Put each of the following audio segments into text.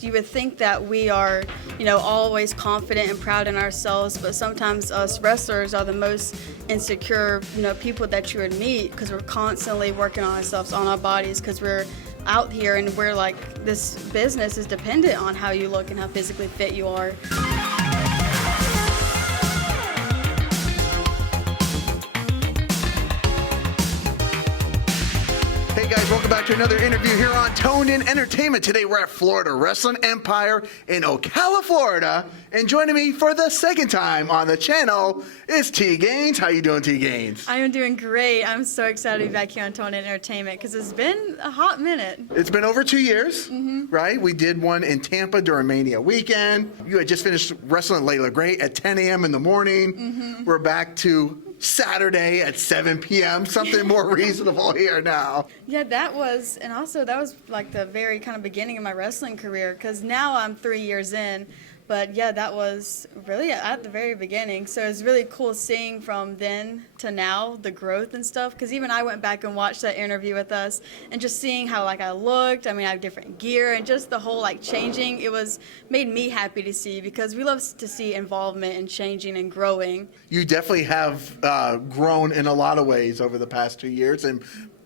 You would think that we are, always confident and proud in ourselves, but sometimes us wrestlers are the most insecure, people that you would meet because we're constantly working on ourselves, on our bodies, because we're out here and we're like, this business is dependent on how you look and how physically fit you are. Hey guys, welcome back to another interview here on Toned In Entertainment. Today we're at Florida Wrestling Empire in Ocala, Florida. And joining me for the second time on the channel is T-Gaiz. How you doing, T-Gaiz? I am doing great. I'm so excited to be back here on Toned In Entertainment because it's been a hot minute. It's been over 2 years, right? We did one in Tampa during Mania weekend. You had just finished wrestling Layla Gray at 10 a.m. in the morning. We're back to Saturday at 7 p.m., something more reasonable here now. Yeah, that was like the very kind of beginning of my wrestling career, because now I'm 3 years in. But yeah, that was really at the very beginning. So it's really cool seeing from then to now the growth and stuff. Because even I went back and watched that interview with us and just seeing how I looked. I mean, I have different gear and just the whole changing. It made me happy to see, because we love to see involvement and changing and growing. You definitely have grown in a lot of ways over the past 2 years, and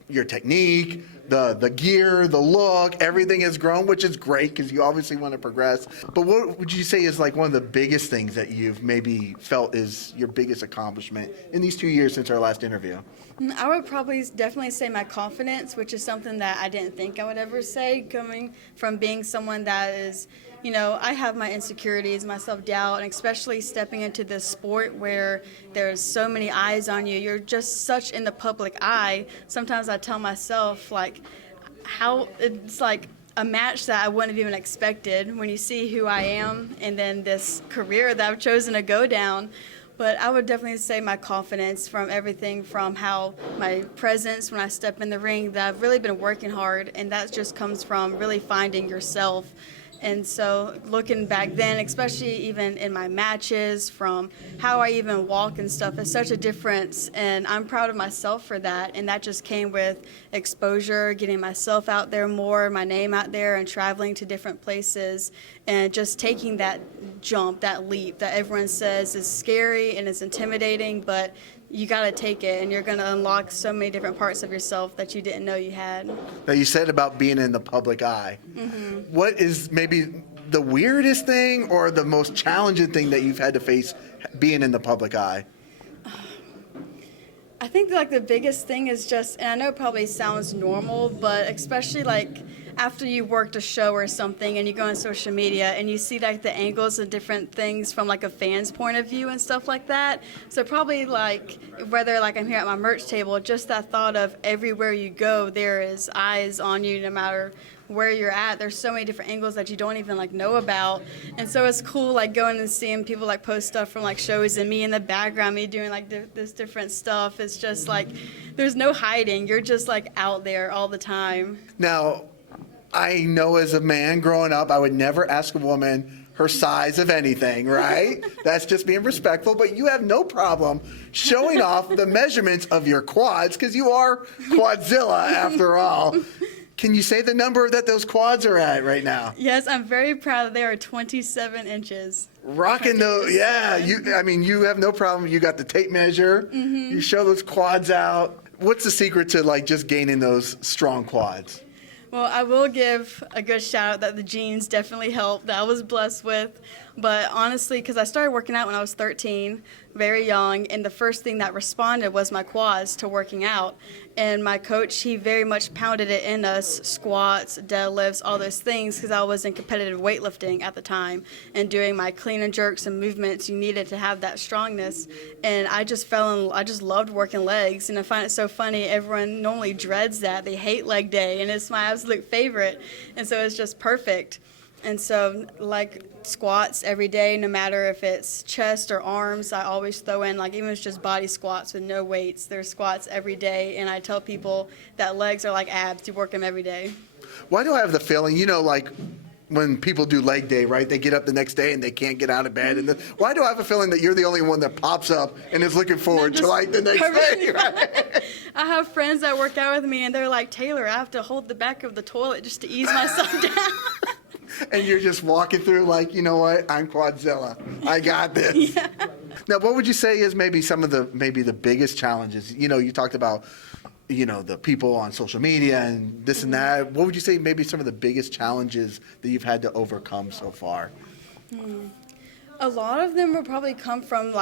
your technique, the gear, the look, everything has grown, which is great because you obviously want to progress. But what would you say is one of the biggest things that you've maybe felt is your biggest accomplishment in these 2 years since our last interview? I would probably definitely say my confidence, which is something that I didn't think I would ever say, coming from being someone that is, I have my insecurities, my self-doubt, and especially stepping into this sport where there's so many eyes on you. You're just such in the public eye. Sometimes I tell myself, how it's like a match that I wouldn't have even expected when you see who I am and then this career that I've chosen to go down. But I would definitely say my confidence, from everything from how my presence when I step in the ring, that I've really been working hard, and that just comes from really finding yourself. And so looking back then, especially even in my matches, from how I even walk and stuff, is such a difference. And I'm proud of myself for that. And that just came with exposure, getting myself out there more, my name out there, and traveling to different places. And just taking that jump, that leap that everyone says is scary and it's intimidating, but you got to take it, and you're going to unlock so many different parts of yourself that you didn't know you had. Now, you said about being in the public eye. What is maybe the weirdest thing or the most challenging thing that you've had to face being in the public eye? I think the biggest thing is just, and I know it probably sounds normal, but especially after you worked a show or something and you go on social media and you see the angles and different things from a fan's point of view and stuff like that. So probably whether I'm here at my merch table, just that thought of everywhere you go there is eyes on you, no matter where you're at. There's so many different angles that you don't even know about. And so it's cool going and seeing people post stuff from shows and me in the background, me doing this different stuff. It's just there's no hiding. You're just out there all the time. Now, I know as a man growing up, I would never ask a woman her size of anything, right? That's just being respectful, but you have no problem showing off the measurements of your quads, because you are Quadzilla after all. Can you say the number that those quads are at right now? Yes, I'm very proud that they are 27 inches. Rocking those, yeah. You have no problem. You got the tape measure. You show those quads out. What's the secret to just gaining those strong quads? Well, I will give a good shout out that the jeans definitely helped, that I was blessed with. But honestly, because I started working out when I was 13, very young, and the first thing that responded was my quads to working out. And my coach, he very much pounded it in us, squats, deadlifts, all those things, because I was in competitive weightlifting at the time and doing my clean and jerks and movements you needed to have that strongness. And I just loved working legs. And I find it so funny, everyone normally dreads that. They hate leg day, and it's my absolute favorite. And so it's just perfect. And so squats every day, no matter if it's chest or arms, I always throw in, even if it's just body squats with no weights, there's squats every day. And I tell people that legs are like abs, you work them every day. Why do I have the feeling, when people do leg day, right, they get up the next day and they can't get out of bed. And why do I have a feeling that you're the only one that pops up and is looking forward to the next day? Right? I have friends that work out with me and they're like, Taylor, I have to hold the back of the toilet just to ease myself down. and you're just walking through like, you know what, I'm Quadzilla. I got this. Yeah. Now, what would you say is maybe some of the biggest challenges? You know, you talked about, you know, the people on social media and this and that. What would you say maybe some of the biggest challenges that you've had to overcome so far? A lot of them will probably come from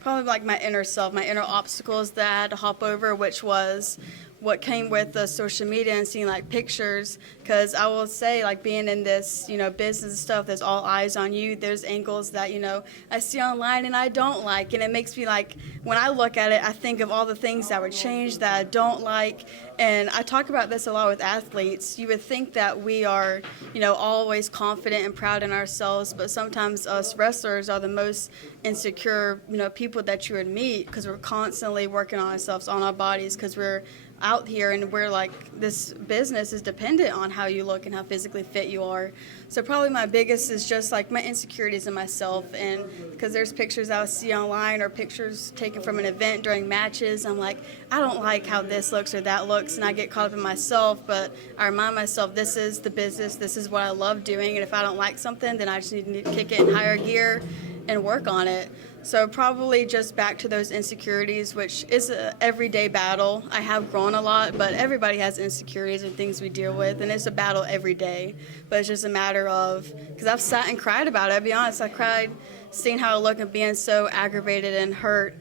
probably my inner self, my inner obstacles that I had to hop over, which was what came with the social media and seeing like pictures. Because I will say, like, being in this, you know, business and stuff, there's all eyes on you. There's angles that, you know, I see online and I don't like, and it makes me like, when I look at it, I think of all the things that would change that I don't like. And I talk about this a lot with athletes. You would think that we are, you know, always confident and proud in ourselves, but sometimes us wrestlers are the most insecure, you know, people that you would meet, because we're constantly working on ourselves, on our bodies, because we're out here and we're like, this business is dependent on how you look and how physically fit you are. So probably my biggest is just like my insecurities in myself, and because there's pictures I would see online or pictures taken from an event during matches, I'm like, I don't like how this looks or that looks, and I get caught up in myself. But I remind myself, this is the business, this is what I love doing, and if I don't like something, then I just need to kick it in higher gear and work on it. So probably just back to those insecurities, which is an everyday battle. I have grown a lot, but everybody has insecurities and things we deal with, and it's a battle every day. But it's just a matter of, because I've sat and cried about it. I'll be honest, I cried seeing how I look and being so aggravated and hurt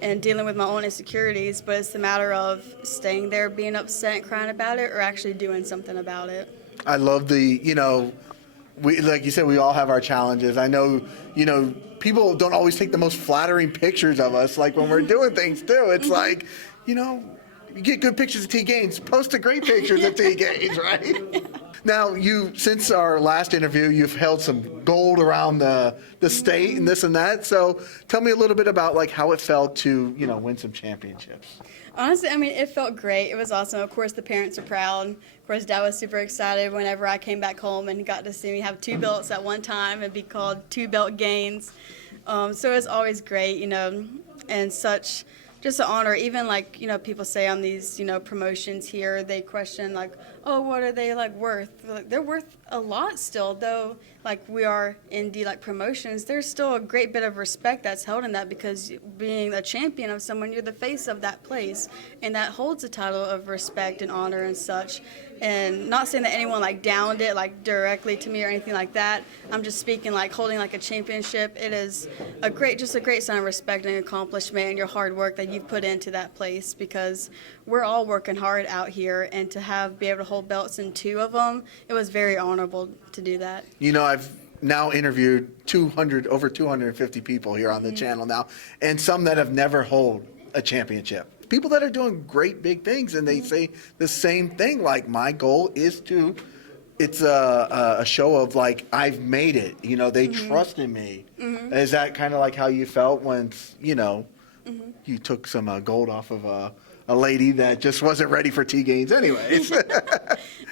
and dealing with my own insecurities. But it's a matter of staying there, being upset and crying about it, or actually doing something about it. I love the, you know, we, like you said, we all have our challenges. I know, you know, people don't always take the most flattering pictures of us, like when we're doing things too. It's like, you know, you get good pictures of T-Gaiz, post a great pictures of T-Gaiz, right? Now, since our last interview, you've held some gold around the state and this and that. So tell me a little bit about like how it felt to, you know, win some championships. Honestly, I mean, it felt great. It was awesome. Of course, the parents are proud. Of course, Dad was super excited whenever I came back home and got to see me have 2 belts at one time and be called T-Gainz. So it's always great, you know, and such just an honor. Even like, you know, people say on these, you know, promotions here, they question like, oh, what are they like worth? Like, they're worth a lot still, though. Like, we are indie like promotions, there's still a great bit of respect that's held in that, because being a champion of someone, you're the face of that place, and that holds a title of respect and honor and such. And not saying that anyone like downed it like directly to me or anything like that. I'm just speaking like holding like a championship. It is just a great sign of respect and accomplishment and your hard work that you've put into that place, because we're all working hard out here, and to be able to hold belts in 2 of them, it was very honorable to do that. You know, I've now interviewed over 250 people here on the channel now, and some that have never held a championship. People that are doing great big things, and they say the same thing, like, my goal is to, it's a show of like, I've made it, you know, they trust in me. Is that kind of like how you felt when, you know, you took some gold off of a lady that just wasn't ready for T-Gaiz anyways?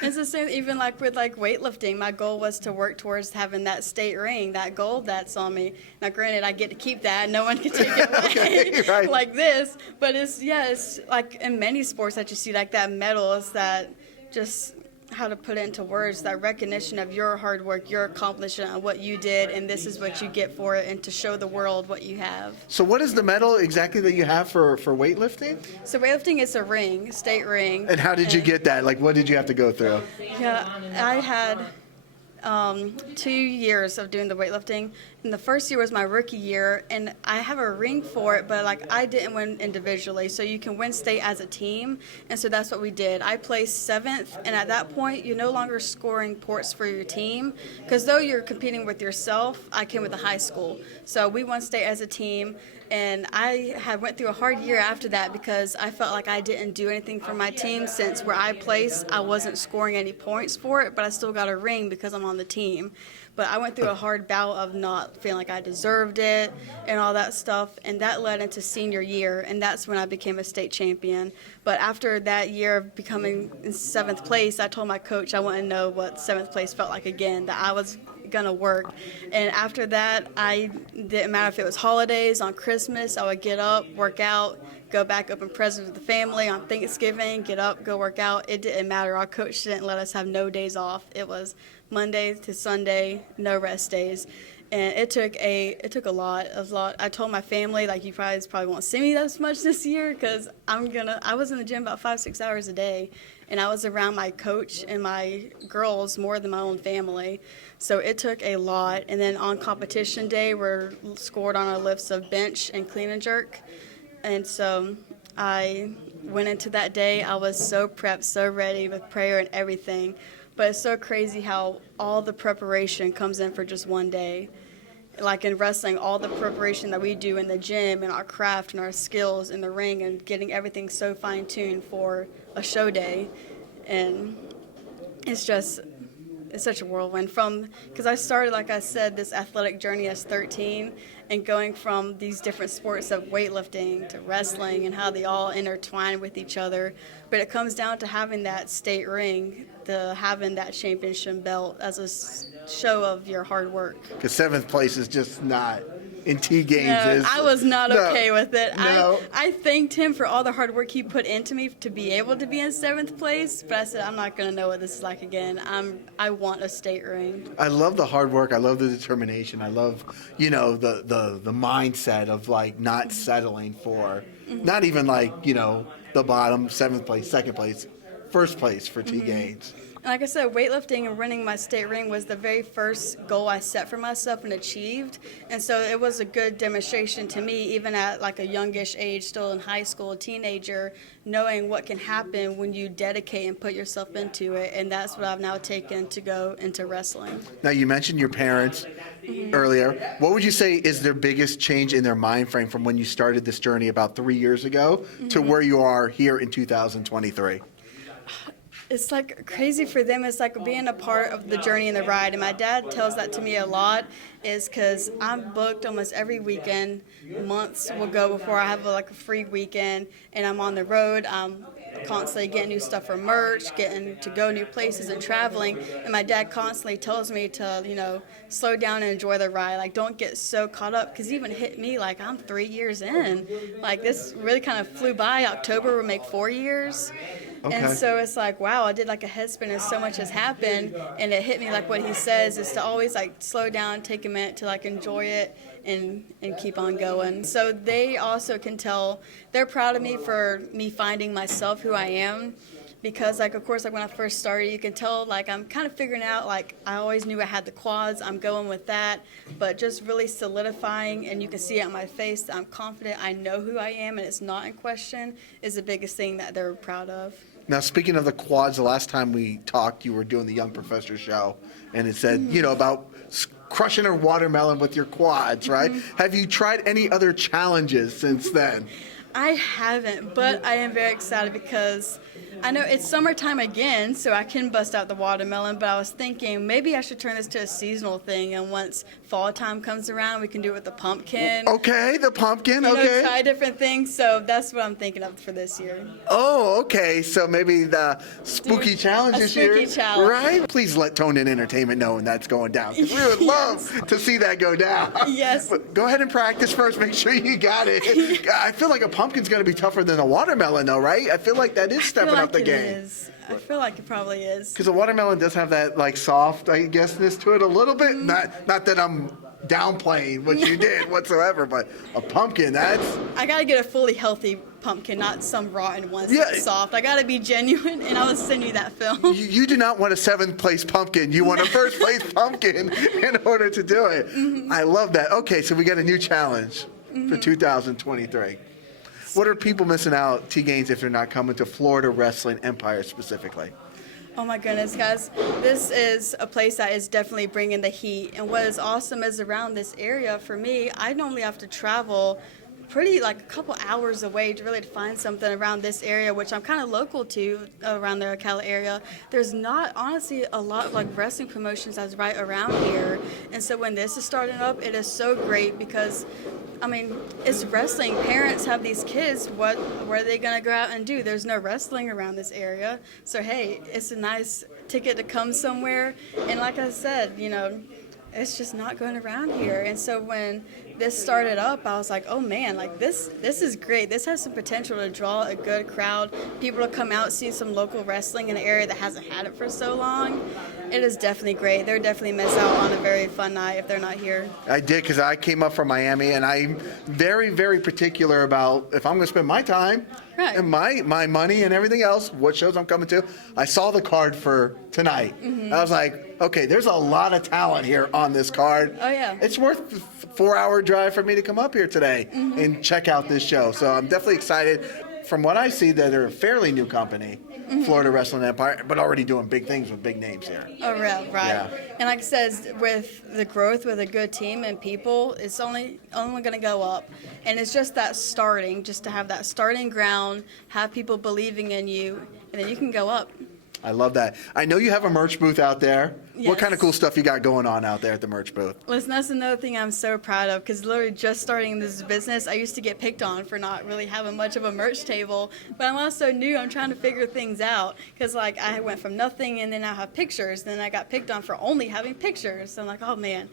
It's the same even like with like weightlifting. My goal was to work towards having that state ring, that gold that's on me. Now granted, I get to keep that, no one can take it away. Okay, right. Like this, but it's like in many sports that you see like that medal, is that just how to put it into words, that recognition of your hard work, your accomplishment, and what you did, and this is what you get for it, and to show the world what you have. So what is the medal exactly that you have for weightlifting? So weightlifting is a ring, state ring. And how did you get that? Like, what did you have to go through? Yeah, I had 2 years of doing the weightlifting, and the first year was my rookie year, and I have a ring for it, but like I didn't win individually, so you can win state as a team, and so that's what we did. I placed 7th, and at that point you're no longer scoring points for your team, because though you're competing with yourself, I came with a high school, so we won state as a team. And I had went through a hard year after that, because I felt like I didn't do anything for my team, since where I placed, I wasn't scoring any points for it, but I still got a ring because I'm on the team. But I went through a hard bout of not feeling like I deserved it and all that stuff, and that led into senior year, and that's when I became a state champion. But after that year of becoming in 7th place, I told my coach I wanted to know what 7th place felt like again, that I was gonna work. And after that, I didn't matter if it was holidays, on Christmas, I would get up, work out, go back up and present with the family on Thanksgiving, get up, go work out. It didn't matter. Our coach didn't let us have no days off. It was Monday to Sunday, no rest days. And it took a lot. I told my family, like, you probably won't see me that much this year because I was in the gym about 5-6 hours a day, and I was around my coach and my girls more than my own family. So it took a lot. And then on competition day, we're scored on our lifts of bench and clean and jerk. And so I went into that day, I was so prepped, so ready with prayer and everything. But it's so crazy how all the preparation comes in for just one day. Like in wrestling, all the preparation that we do in the gym and our craft and our skills in the ring and getting everything so fine-tuned for a show day. And it's such a whirlwind because I started, like I said, this athletic journey as 13 and going from these different sports of weightlifting to wrestling and how they all intertwine with each other. But it comes down to having that state ring, to having that championship belt as a show of your hard work. Because 7th place is just not in T-Gainz. No, I was not okay with it. No. I thanked him for all the hard work he put into me to be able to be in 7th place, but I said, I'm not going to know what this is like again. I want a state ring. I love the hard work. I love the determination. I love, the mindset of, like, not settling for, not even, like, the bottom, 7th place, 2nd place, 1st place for T-Gainz. Like I said, weightlifting and winning my state ring was the very first goal I set for myself and achieved. And so it was a good demonstration to me, even at like a youngish age, still in high school, teenager, knowing what can happen when you dedicate and put yourself into it. And that's what I've now taken to go into wrestling. Now, you mentioned your parents earlier. What would you say is their biggest change in their mind frame from when you started this journey about 3 years ago to where you are here in 2023? It's like crazy for them. It's like being a part of the journey and the ride. And my dad tells that to me a lot is because I'm booked almost every weekend. Months will go before I have a free weekend and I'm on the road. I'm constantly getting new stuff for merch, getting to go new places and traveling. And my dad constantly tells me to, slow down and enjoy the ride. Like, don't get so caught up because he even hit me like I'm 3 years in. Like, this really kind of flew by. October will make 4 years. Okay. And so it's like, wow, I did like a head spin and so much has happened. And it hit me like what he says is to always slow down, take a minute to enjoy it and keep on going. So they also can tell they're proud of me for me finding myself, who I am. Because of course, when I first started, you can tell I'm kind of figuring out, I always knew I had the quads, I'm going with that, but just really solidifying, and you can see it on my face that I'm confident, I know who I am, and it's not in question, is the biggest thing that they're proud of. Now, speaking of the quads, the last time we talked, you were doing the Young Professor show, and it said, about crushing a watermelon with your quads, right? Have you tried any other challenges since then? I haven't, but I am very excited because I know it's summertime again, so I can bust out the watermelon, but I was thinking maybe I should turn this to a seasonal thing, and once fall time comes around, we can do it with the pumpkin. Okay, the pumpkin, okay. Try different things, so that's what I'm thinking of for this year. Oh, okay, so maybe the spooky challenge this year. Spooky challenge. Right? Please let Tone In Entertainment know when that's going down, 'cause we would love to see that go down. Yes. But go ahead and practice first, make sure you got it. I feel like a pumpkin's going to be tougher than a watermelon, though, right? I feel like that is stepping up the game. I feel like it probably is. Because a watermelon does have that soft, I guessness to it a little bit. Not that I'm downplaying what you did whatsoever, but a pumpkin, that's... I got to get a fully healthy pumpkin, not some rotten one that's soft. I got to be genuine, and I'll send you that film. You do not want a 7th place pumpkin. You want a 1st place pumpkin in order to do it. I love that. Okay, so we got a new challenge for 2023. What are people missing out, T-Gainz, if they're not coming to Florida Wrestling Empire specifically? Oh my goodness, guys. This is a place that is definitely bringing the heat. And what is awesome is around this area, for me, I normally have to travel pretty a couple hours away to really find something around this area, which I'm kind of local to around the Ocala area. There's not honestly a lot of wrestling promotions that's right around here. And so when this is starting up, it is so great because it's wrestling. Parents have these kids. What are they going to go out and do? There's no wrestling around this area. So, hey, it's a nice ticket to come somewhere. And like I said, it's just not going around here. And so when this started up, I was like, oh man, this is great. This has some potential to draw a good crowd, people to come out, see some local wrestling in an area that hasn't had it for so long. It is definitely great. They're definitely miss out on a very fun night if they're not here. I did, because I came up from Miami, and I'm very, very particular about if I'm going to spend my time Right. and my money and everything else, what shows I'm coming to. I saw the card for tonight. Mm-hmm. I was like, okay, there's a lot of talent here on this card. Oh, yeah. It's worth the 4-hour drive for me to come up here today and check out this show. So I'm definitely excited. From what I see, they're a fairly new company, Florida Wrestling Empire, but already doing big things with big names here. Oh, right. Yeah. And like I said, with the growth with a good team and people, it's only going to go up. And it's just that starting, just to have that starting ground, have people believing in you, and then you can go up. I love that. I know you have a merch booth out there. What Yes. kind of cool stuff you got going on out there at the merch booth? Listen, that's another thing I'm so proud of, because literally just starting this business, I used to get picked on for not really having much of a merch table, but I'm also new. I'm trying to figure things out, because like I went from nothing and then I have pictures, then I got picked on for only having pictures. So I'm like, oh man.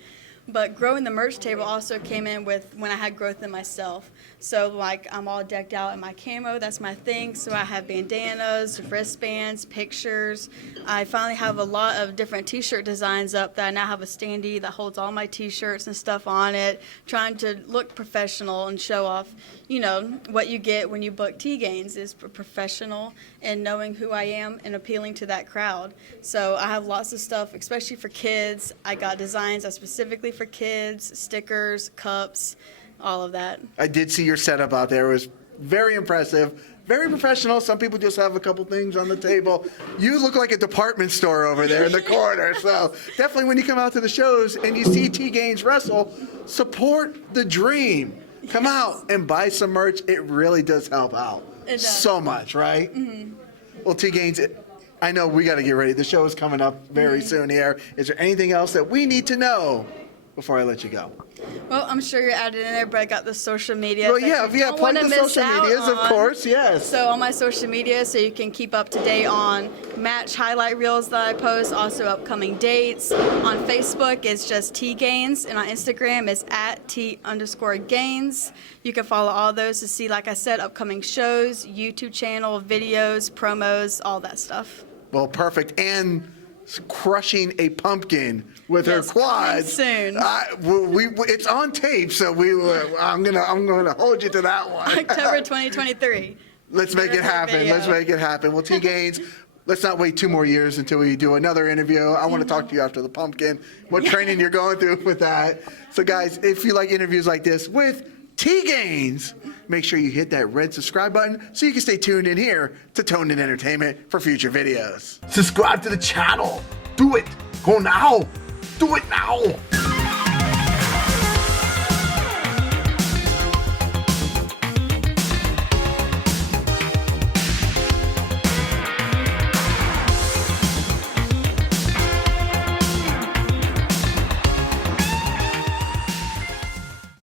But growing the merch table also came in with when I had growth in myself. So like I'm all decked out in my camo, that's my thing. So I have bandanas, wristbands, pictures. I finally have a lot of different t-shirt designs up that I now have a standee that holds all my t-shirts and stuff on it, trying to look professional and show off, you know, what you get when you book T-Gaiz is professional and knowing who I am and appealing to that crowd. So I have lots of stuff, especially for kids. I got designs that specifically for kids, stickers, cups, all of that. I did see your setup out there. It was very impressive, very professional. Some people just have a couple things on the table. You look like a department store over there in the corner. So definitely when you come out to the shows and you see T-Gaiz wrestle, support the dream. Come out and buy some merch. It really does help out It does. so much, right? Mm-hmm. Well, T-Gaiz, I know we got to get ready. The show is coming up very soon here. Is there anything else that we need to know before I let you go? Well, I'm sure you're added in there, but I got the social media. Well, that yeah, you don't plug wanna the miss social out medias, of on. course, yes. So on my social media, so you can keep up to date on match highlight reels that I post, also upcoming dates. On Facebook, it's just T-Gaiz, and on Instagram, it's at T_Gainz. You can follow all those to see, like I said, upcoming shows, YouTube channel, videos, promos, all that stuff. Well, perfect. And crushing a pumpkin with Yes, her quads. coming soon. It's on tape, so I'm gonna hold you to that one. October 2023. Let's make it happen. Video. Let's make it happen. Well, T-Gaiz, let's not wait 2 more years until we do another interview. I want to talk to you after the pumpkin, what training you're going through with that. So, guys, if you like interviews like this with T-Gaiz, make sure you hit that red subscribe button so you can stay tuned in here to Toned In Entertainment for future videos. Subscribe to the channel. Do it. Go now. Do it now.